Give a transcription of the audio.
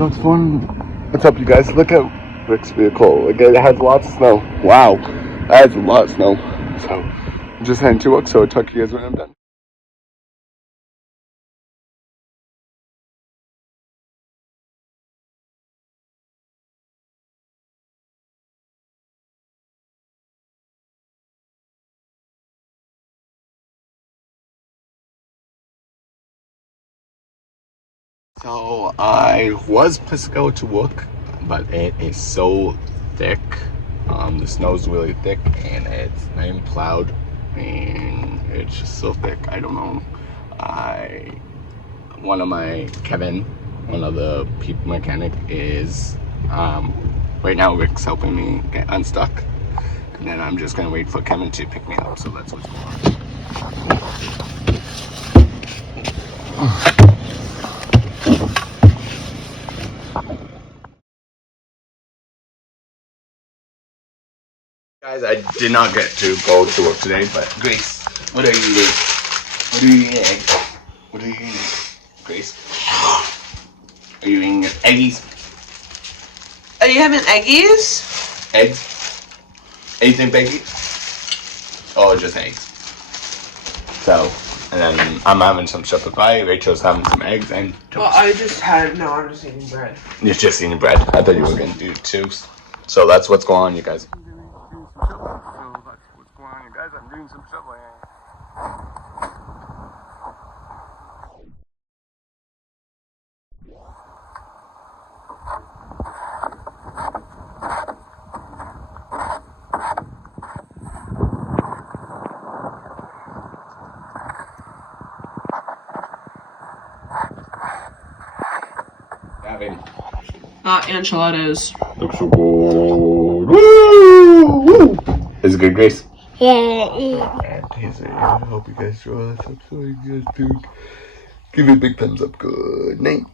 what's fun? What's up, you guys? Look at Rick's vehicle. Like, it has lots of snow. Wow, that has a lot of snow. So I'm just heading to work. So I'll talk to you guys when I'm done. So I was supposed to go to work, but it is so thick. The snow's really thick, and it's not even plowed, and it's just so thick. I don't know. One of the people mechanic is right now. Rick's helping me get unstuck, and then I'm just gonna wait for Kevin to pick me up. So that's what's going on. Guys, I did not get to go to work today, but Grace, what are you eating? What are you eating? What are you eating? Grace? Are you eating eggies? Are you having eggies? Eggs? Eggs and bacon? Oh, just eggs. So, and then I'm having some shepherd pie, Rachel's having some eggs and toast. Well, I'm just eating bread. You're just eating bread. I thought you were going to do toast. So that's what's going on, you guys. I'm doing some shoveling. Enchiladas. Looks so good. Woo! Woo! Is it good, Grace? Yeah. I hope you guys enjoy this episode. You guys do. Give it a big thumbs up. Good night.